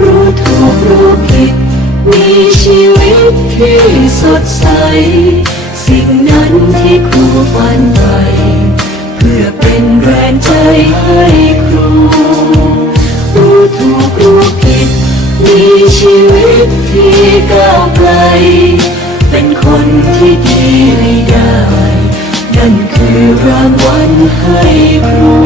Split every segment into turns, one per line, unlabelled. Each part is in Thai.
รู้ถูกรู้ผิด มีชีวิตที่สดใส สิ่งนั้นที่ครูฝันไป เพื่อเป็นแรงใจให้ครู รู้ถูกรู้ผิด มีชีวิตที่ก้าวไกล เป็นคนที่ดีไม่ได้ นั่นคือรางวัลให้ครู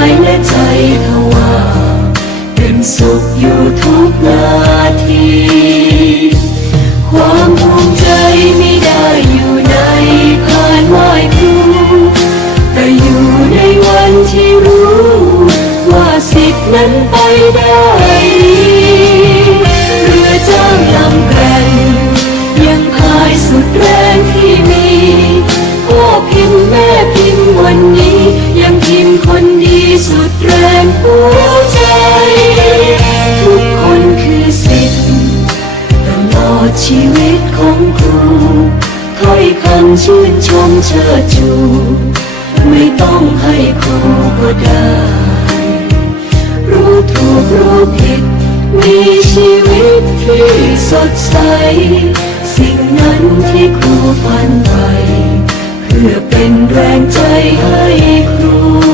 ายและใจทว่าเป็นสุขอยู่ทุกนาที ความภูมิใจไม่ได้อยู่ในผ่านไหวครูแต่อยู่ในวันที่รู้ ว่าสิทธินั้นไปได้เรือจ้างลำแกร่งยังพายสุดแรงที่มีพ่อพิมพ์แม่พิมพ์วันนี้ยังพิมพ์ สุดแรงหัวใจ ทุกคนคือสิทธิ์ตลอดชีวิตของครูถ้อยคำชื่นชมเชิดชู ไม่ต้องให้ครูก็ได้ รู้ถูกรู้ผิด มีชีวิตที่สดใส สิ่งนั้นที่ครูฝันไป เพื่อเป็นแรงใจให้ครู